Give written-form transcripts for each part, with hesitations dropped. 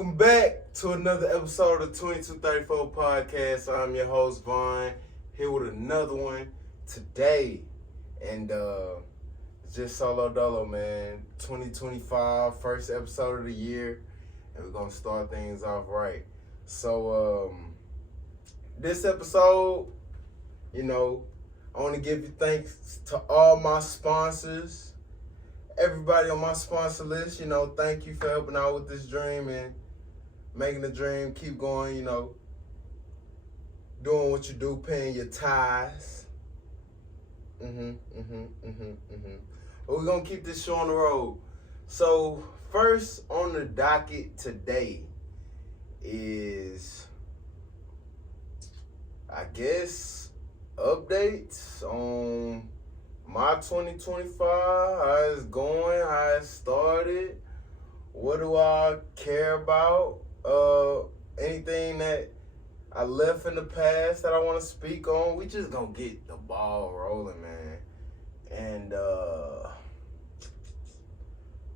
Welcome back to another episode of 2234 Podcast. I'm your host, Vaughn, here with another one today. And it's just solo dolo, man. 2025, first episode of the year, and we're going to start things off right. So, this episode, I want to give you thanks to all my sponsors. Everybody on my sponsor list, thank you for helping out with this dream and making the dream keep going, doing what you do, paying your tithes. But we're going to keep this show on the road. So, first on the docket today is, I guess, updates on my 2025, how it's going, how it started, what do I care about, anything that I left in the past that I want to speak on. We just gonna get the ball rolling, man. And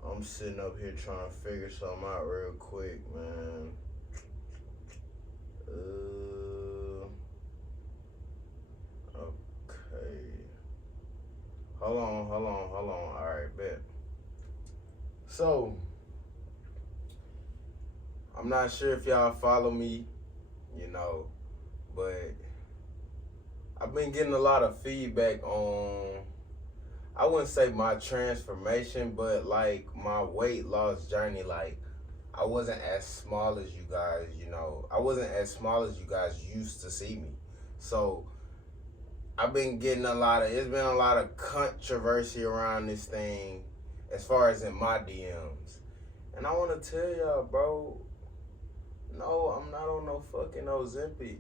I'm sitting up here trying to figure something out real quick, man. Okay. Hold on. All right, bet. So, I'm not sure if y'all follow me, but I've been getting a lot of feedback on, I wouldn't say my transformation, but like my weight loss journey. Like, I wasn't as small as you guys, I wasn't as small as you guys used to see me. So, I've been getting it's been a lot of controversy around this thing as far as in my DMs. And I want to tell y'all, bro, no, I'm not on no fucking Ozempic.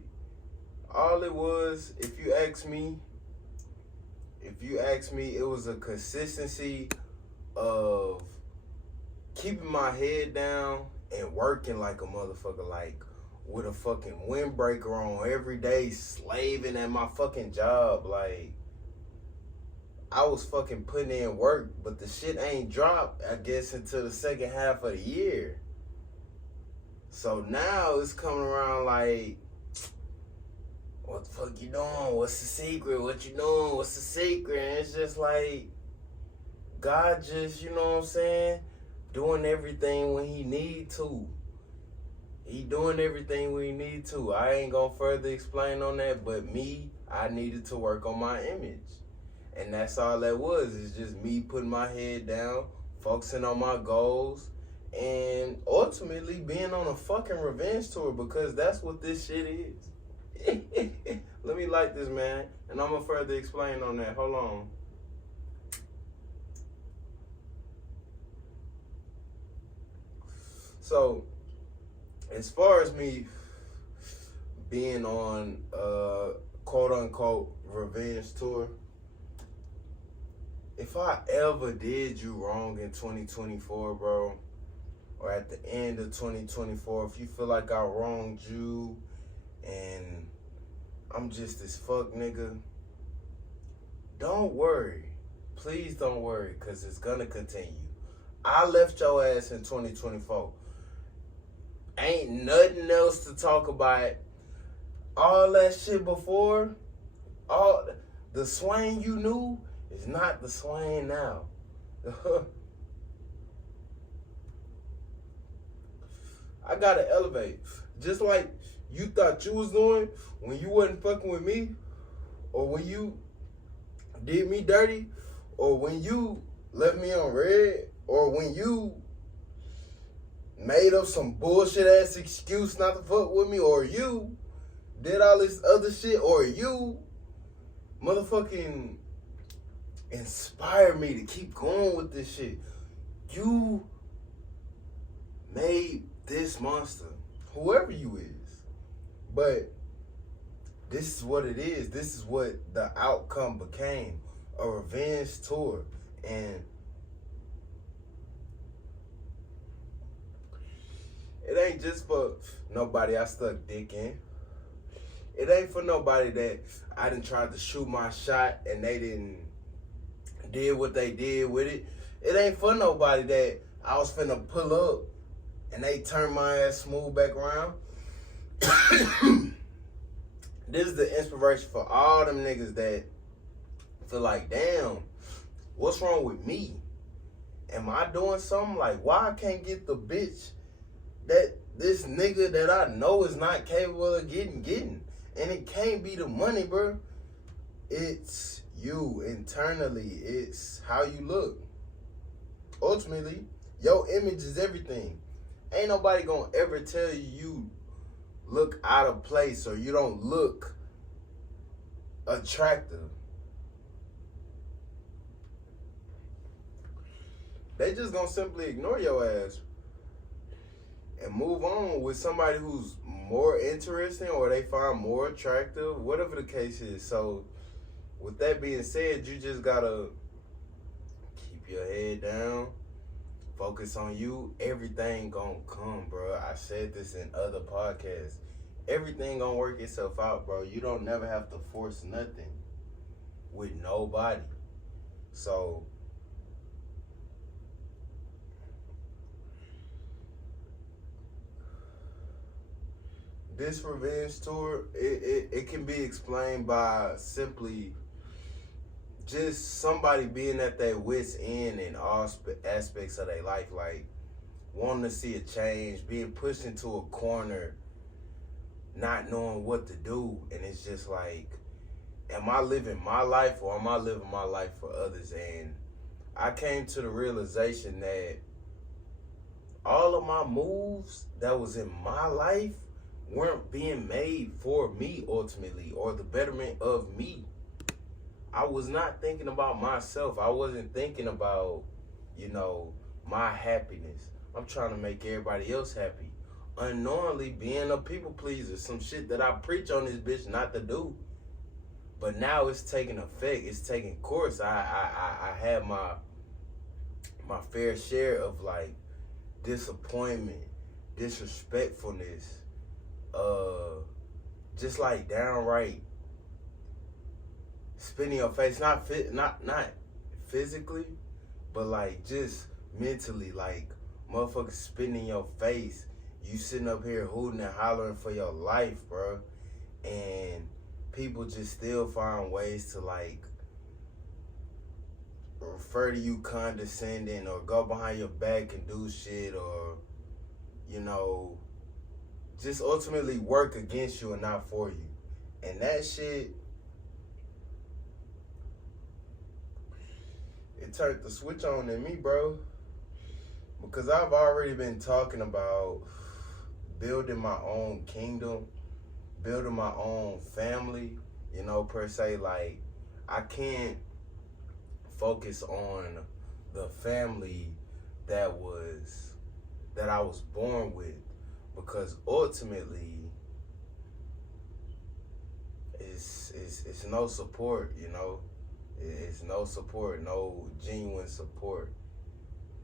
All it was, if you ask me, it was a consistency of keeping my head down and working like a motherfucker, like, with a fucking windbreaker on every day, slaving at my fucking job. Like, I was fucking putting in work, but the shit ain't dropped, I guess, until the second half of the year. So now it's coming around like, what the fuck you doing? What's the secret? What you doing? What's the secret? And it's just like, God just, doing everything when he need to. He doing everything we need to. I ain't gonna further explain on that, but I needed to work on my image. And that's all that was. It's just me putting my head down, focusing on my goals, and ultimately being on a fucking revenge tour, because that's what this shit is. Let me light this, man, and I'm gonna further explain on that. Hold on. So, as far as me being on quote-unquote revenge tour, if I ever did you wrong in 2024, bro, or at the end of 2024, if you feel like I wronged you and I'm just this fuck nigga, don't worry. Please don't worry, because it's gonna continue. I left your ass in 2024. Ain't nothing else to talk about. All that shit before, all the Swain you knew is not the Swain now. I gotta elevate. Just like you thought you was doing when you wasn't fucking with me, or when you did me dirty, or when you left me on red, or when you made up some bullshit ass excuse not to fuck with me, or you did all this other shit, or you motherfucking inspired me to keep going with this shit. You made this monster, whoever you is. But this is what it is. This is what the outcome became, a revenge tour. And it ain't just for nobody I stuck dick in. It ain't for nobody that I done tried to shoot my shot and they didn't did what they did with it. It ain't for nobody that I was finna pull up and they turn my ass smooth back around. This is the inspiration for all them niggas that feel like, damn, what's wrong with me? Am I doing something? Like, why I can't get the bitch that this nigga that I know is not capable of getting? And it can't be the money, bro. It's you internally. It's how you look. Ultimately, your image is everything. Ain't nobody gonna ever tell you look out of place or you don't look attractive. They just gonna simply ignore your ass and move on with somebody who's more interesting or they find more attractive, whatever the case is. So with that being said, you just gotta keep your head down, focus on you. Everything gonna come, bro. I said this in other podcasts. Everything gonna work itself out, bro. You don't never have to force nothing with nobody. So this revenge tour, it can be explained by simply just somebody being at their wits' end in all aspects of their life, like wanting to see a change, being pushed into a corner, not knowing what to do, and it's just like, am I living my life or am I living my life for others? And I came to the realization that all of my moves that was in my life weren't being made for me ultimately or the betterment of me. I was not thinking about myself. I wasn't thinking about, my happiness. I'm trying to make everybody else happy. Unknowingly being a people pleaser, some shit that I preach on this bitch not to do. But now it's taking effect. It's taking course. I had my fair share of like disappointment, disrespectfulness, just like downright spitting your face, not physically, but like just mentally, like motherfuckers spitting in your face. You sitting up here hooting and hollering for your life, bro, and people just still find ways to like refer to you condescending or go behind your back and do shit or, just ultimately work against you and not for you. And that shit, it turned the switch on in me, bro. Because I've already been talking about building my own kingdom, building my own family, per se. Like, I can't focus on the family that I was born with, because ultimately it's no support, It's no support, no genuine support.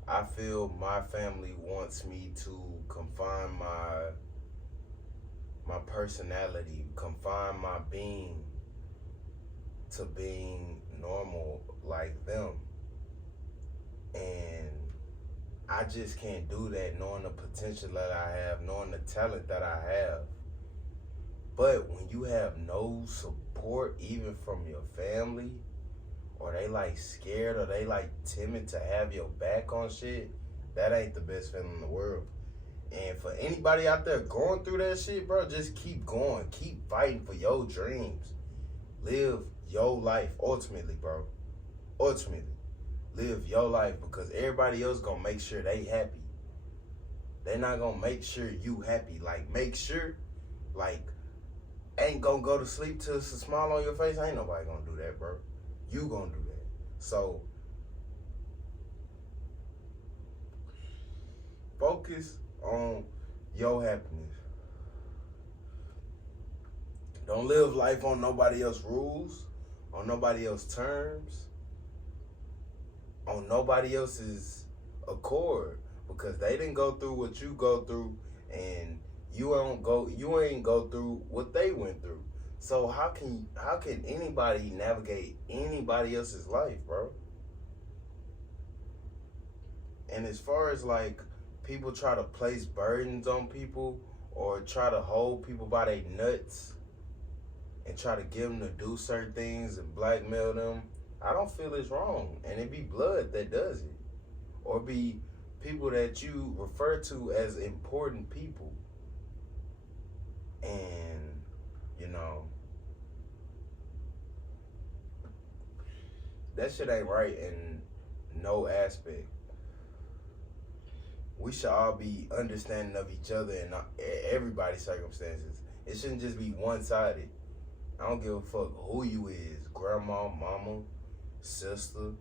I feel my family wants me to confine my personality, confine my being to being normal like them. And I just can't do that knowing the potential that I have, knowing the talent that I have. But when you have no support even from your family, or they like scared or they like timid to have your back on shit, that ain't the best feeling in the world. And for anybody out there going through that shit, bro, just keep going. Keep fighting for your dreams. Live your life ultimately, bro. Ultimately. Live your life, because everybody else gonna make sure they happy. They not gonna make sure you happy. Like, make sure, like, ain't gonna go to sleep till it's a smile on your face. Ain't nobody gonna do that, bro. You gonna do that. So focus on your happiness. Don't live life on nobody else's rules, on nobody else's terms, on nobody else's accord, because they didn't go through what you go through, and you ain't go through what they went through. So how can anybody navigate anybody else's life, bro? And as far as like people try to place burdens on people or try to hold people by their nuts and try to get them to do certain things and blackmail them, I don't feel it's wrong. And it be blood that does it. Or be people that you refer to as important people. And, you know, that shit ain't right in no aspect. We should all be understanding of each other and everybody's circumstances. It shouldn't just be one-sided. I don't give a fuck who you is. Grandma, mama, sister,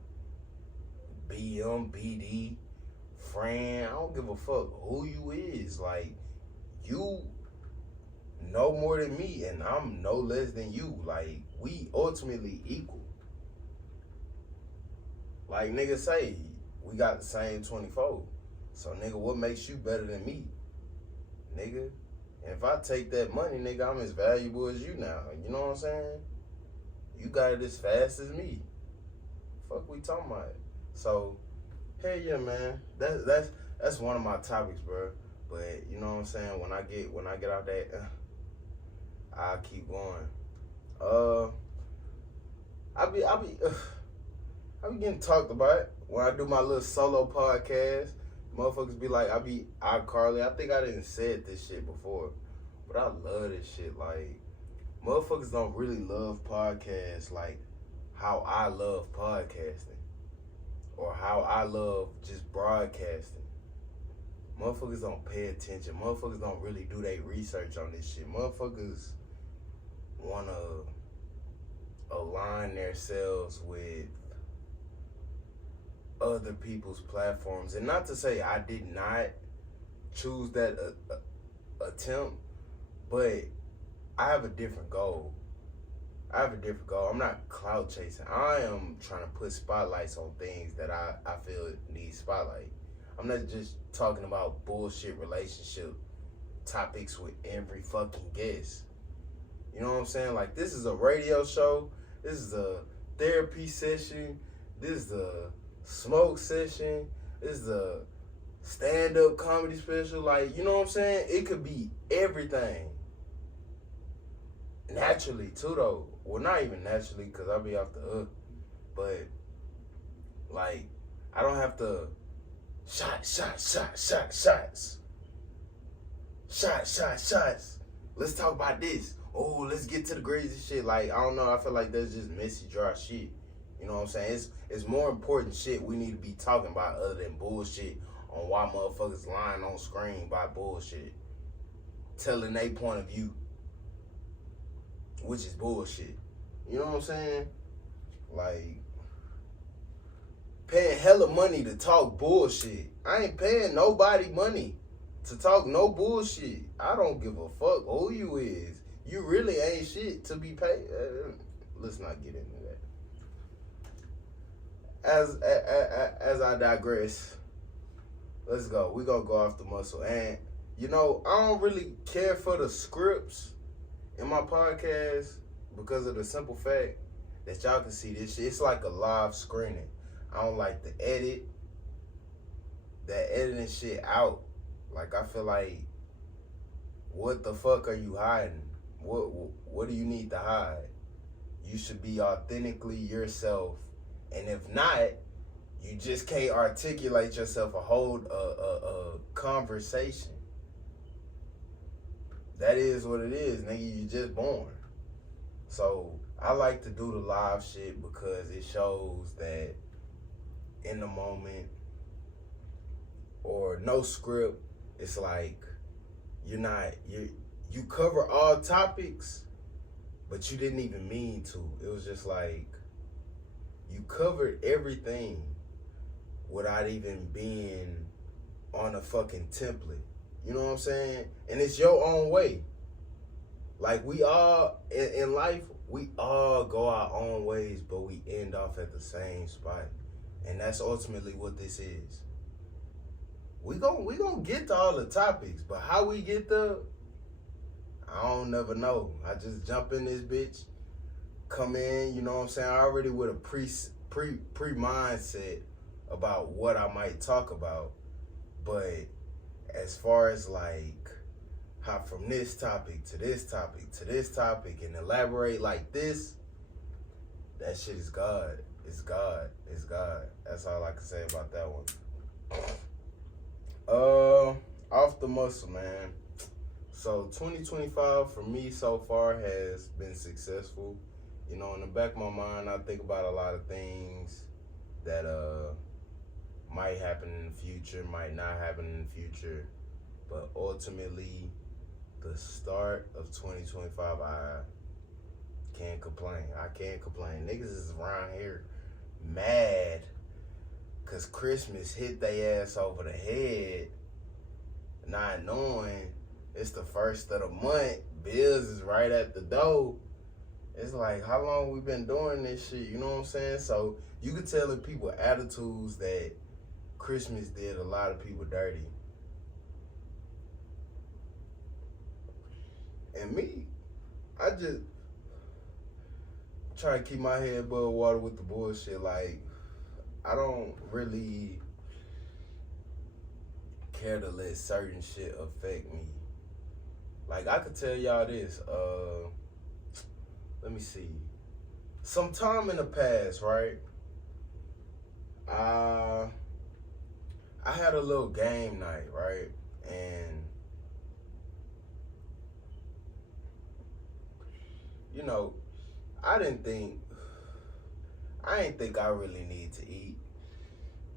BM, BD, friend. I don't give a fuck who you is. Like, you know more than me and I'm no less than you. Like, we ultimately equal. Like niggas say, we got the same 24. So nigga, what makes you better than me? Nigga. And if I take that money, nigga, I'm as valuable as you now. You know what I'm saying? You got it as fast as me. Fuck we talking about. So, hell yeah, man. That's one of my topics, bro. But you know what I'm saying? When I get out that, I'll keep going. I be getting talked about when I do my little solo podcast. Motherfuckers be like, iCarly. I think I didn't said this shit before, but I love this shit. Like, motherfuckers don't really love podcasts like how I love podcasting or how I love just broadcasting. Motherfuckers don't pay attention. Motherfuckers don't really do their research on this shit. Motherfuckers want to align themselves with other people's platforms. And not to say I did not choose that attempt, but I have a different goal. I'm not clout chasing. I am trying to put spotlights on things that I feel need spotlight. I'm not just talking about bullshit relationship topics with every fucking guest. You know what I'm saying? Like, this is a radio show. This is a therapy session. This is a smoke session. This is a stand-up comedy special. Like, you know what I'm saying? It could be everything. Naturally, too, though. Well, not even naturally, because I'll be off the hook. But, like, I don't have to shots. Let's talk about this. Oh, let's get to the crazy shit. Like, I don't know. I feel like that's just messy, dry shit. You know what I'm saying? It's more important shit we need to be talking about other than bullshit on why motherfuckers lying on screen by bullshit. Telling their point of view, which is bullshit. You know what I'm saying? Like, paying hella money to talk bullshit. I ain't paying nobody money to talk no bullshit. I don't give a fuck who you is. You really ain't shit to be paid. Let's not get into that. As I digress, let's go. We gonna go off the muscle. And, you know, I don't really care for the scripts in my podcast because of the simple fact that y'all can see this shit. It's like a live screening. I don't like to edit that editing shit out. Like, I feel like, what the fuck are you hiding? What do you need to hide? You should be authentically yourself. And if not, you just can't articulate yourself or hold a conversation. That is what it is, nigga. You just born. So I like to do the live shit because it shows that in the moment or no script, it's like you cover all topics, but you didn't even mean to. It was just like you covered everything without even being on a fucking template. You know what I'm saying? And it's your own way. Like, we all, in life, we all go our own ways, but we end off at the same spot. And that's ultimately what this is. We gon' get to all the topics, but how we get there, I don't never know. I just jump in this bitch, come in, you know what I'm saying? I already with a pre mindset about what I might talk about, but as far as like hop from this topic to this topic to this topic and elaborate like this, that shit is God. It's God. It's God. That's all I can say about that one. Off the muscle, man. So 2025 for me so far has been successful. You know, in the back of my mind, I think about a lot of things that might happen in the future, might not happen in the future. But ultimately, the start of 2025, I can't complain. I can't complain. Niggas is around here mad because Christmas hit they ass over the head, not knowing it's the first of the month. Bills is right at the door. It's like, how long we been doing this shit? You know what I'm saying? So you could tell in people attitudes that Christmas did a lot of people dirty. And me, I just try to keep my head above water with the bullshit. Like, I don't really care to let certain shit affect me. Like, I could tell y'all this, let me see. Sometime in the past, right, I had a little game night, right, and, you know, I didn't think I really need to eat.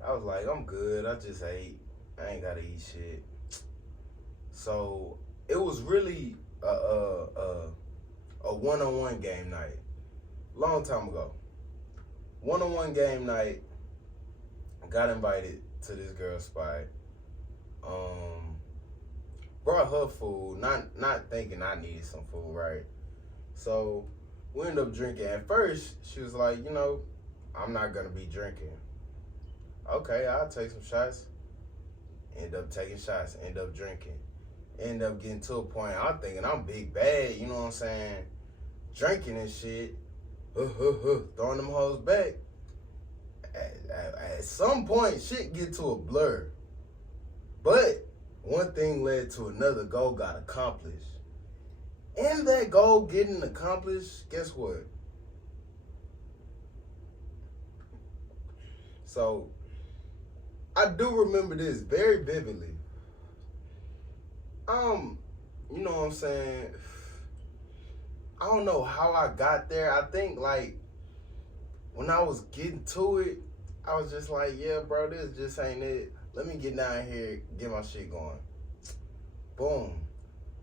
I was like, I'm good, I just ate. I ain't gotta eat shit. So it was really a one-on-one game night. Long time ago. One-on-one game night. Got invited to this girl's spot. Brought her food, not thinking I needed some food, right? So we ended up drinking. At first, she was like, you know, I'm not gonna be drinking. Okay, I'll take some shots. End up taking shots, end up drinking. End up getting to a point, I'm thinking I'm big bad, you know what I'm saying? Drinking and shit, throwing them hoes back. At some point, shit get to a blur. But one thing led to another, goal got accomplished. And that goal getting accomplished, guess what? So, I do remember this very vividly. You know what I'm saying? I don't know how I got there. I think, like, when I was getting to it, I was just like, yeah, bro, this just ain't it. Let me get down here, get my shit going. Boom.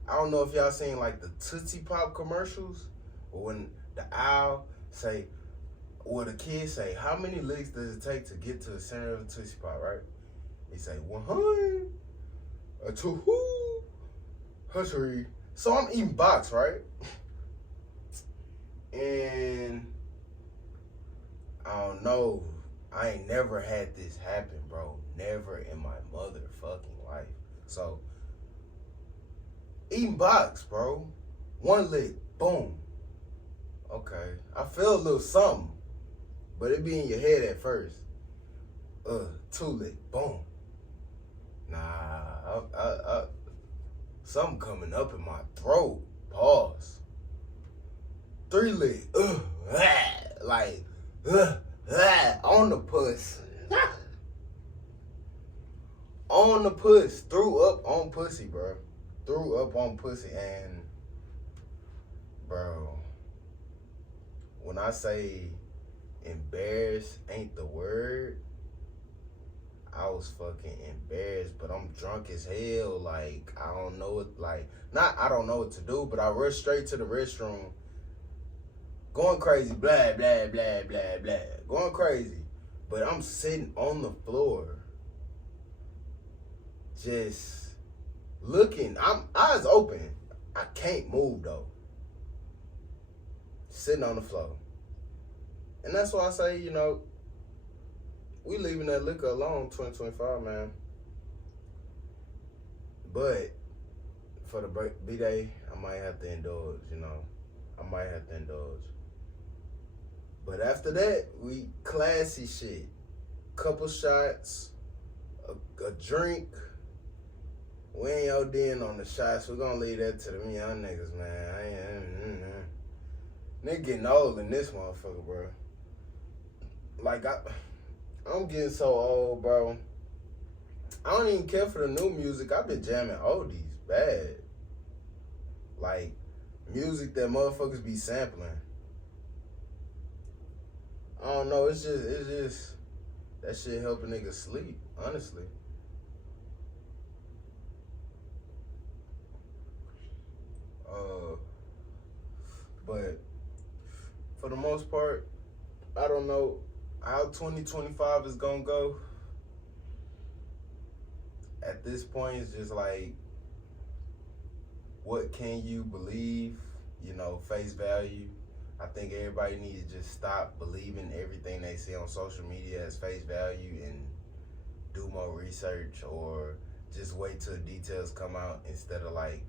I don't know if y'all seen, like, the Tootsie Pop commercials, or when the owl say, or the kids say, how many licks does it take to get to the center of the Tootsie Pop, right? They say, 100, a 2, a 3. So I'm eating box, right? And I don't know. I ain't never had this happen, bro. Never in my motherfucking life. So, eating box, bro. One lick, boom. Okay. I feel a little something, but it be in your head at first. 2 lick, boom. Nah, something coming up in my throat. Pause. 3 lick, like, on the puss. On the puss. Threw up on pussy, bro. Threw up on pussy. And, bro, when I say embarrassed ain't the word, I was fucking embarrassed, but I'm drunk as hell. Like, I don't know what, like, not I don't know what to do, but I rushed straight to the restroom. Going crazy, blah, blah, blah, blah, blah. Going crazy. But I'm sitting on the floor, just looking. I'm eyes open. I can't move, though. Sitting on the floor. And that's why I say, you know, we leaving that liquor alone 2025, man. But for the B-Day, I might have to indulge, you know. I might have to indulge. But after that, we classy shit. Couple shots, a drink, We ain't ODing on the shots. We're gonna leave that to them young niggas, man. Nigga getting old in this motherfucker, bro. Like, I'm getting so old, bro. I don't even care for the new music. I've been jamming oldies bad. Like, music that motherfuckers be sampling. I don't know, it's just that shit help a nigga sleep, honestly. But for the most part, I don't know how 2025 is gonna go. At this point, it's just like, what can you believe? You know, face value. I think everybody needs to just stop believing everything they see on social media as face value and do more research, or just wait till the details come out instead of like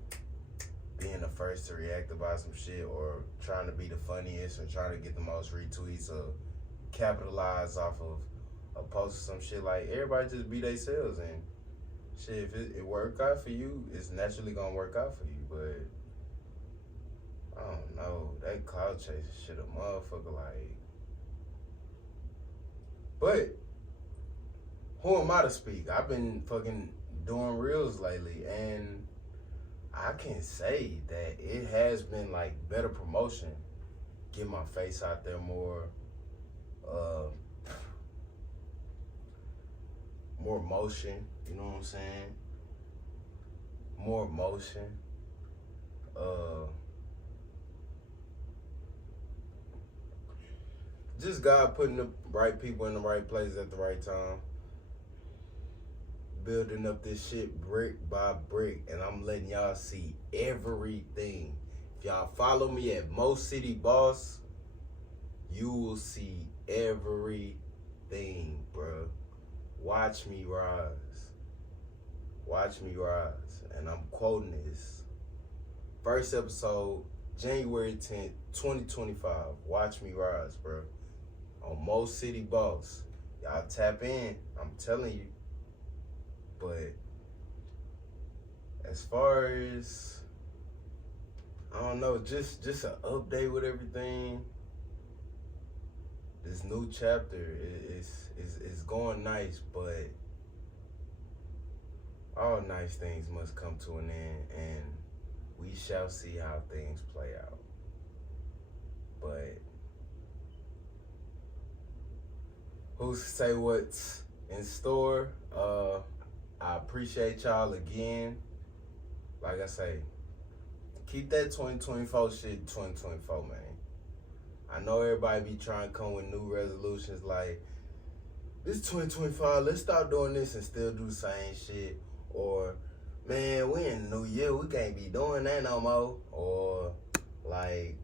being the first to react about some shit, or trying to be the funniest or trying to get the most retweets or capitalize off of a post or some shit. Like, everybody just be themselves, and shit, if it work out for you, it's naturally gonna work out for you. But I don't know, that cloud chasing shit a motherfucker, like. But who am I to speak? I've been fucking doing reels lately, and I can say that it has been like better promotion, get my face out there more, more motion, you know what I'm saying? More motion. Just God putting the right people in the right place at the right time. Building up this shit brick by brick, and I'm letting y'all see everything. If y'all follow me at Mo City Boss, you will see everything, bro. Watch me rise. Watch me rise. And I'm quoting this. First episode, January 10th, 2025. Watch me rise, bro. On Mo City Boss. Y'all tap in. I'm telling you. But as far as, I don't know, just an update with everything. This new chapter is going nice, but all nice things must come to an end, and we shall see how things play out. But who's to say what's in store? I appreciate y'all again. Like I say, keep that 2024 shit 2024, man. I know everybody be trying to come with new resolutions like, this 2025, let's start doing this and still do the same shit. Or, man, we in the new year, we can't be doing that no more. Or, like,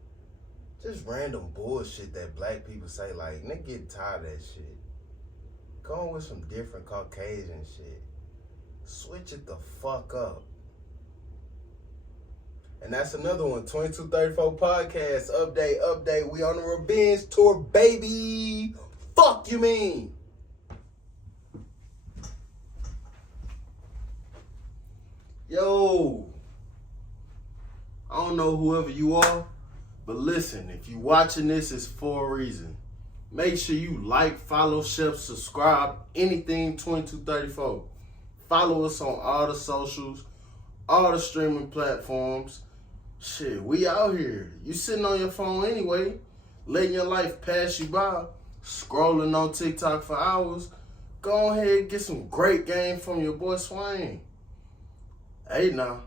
just random bullshit that black people say. Like, nigga get tired of that shit. Go on with some different Caucasian shit. Switch it the fuck up. And that's another one. 2234 Podcast. Update. We on the revenge tour, baby. Fuck you mean? Yo. I don't know whoever you are, but listen, if you watching this, it's for a reason. Make sure you like, follow, share, subscribe, anything 2234. Follow us on all the socials, all the streaming platforms. Shit, we out here. You sitting on your phone anyway, letting your life pass you by, scrolling on TikTok for hours. Go ahead and get some great game from your boy Swain. Hey now.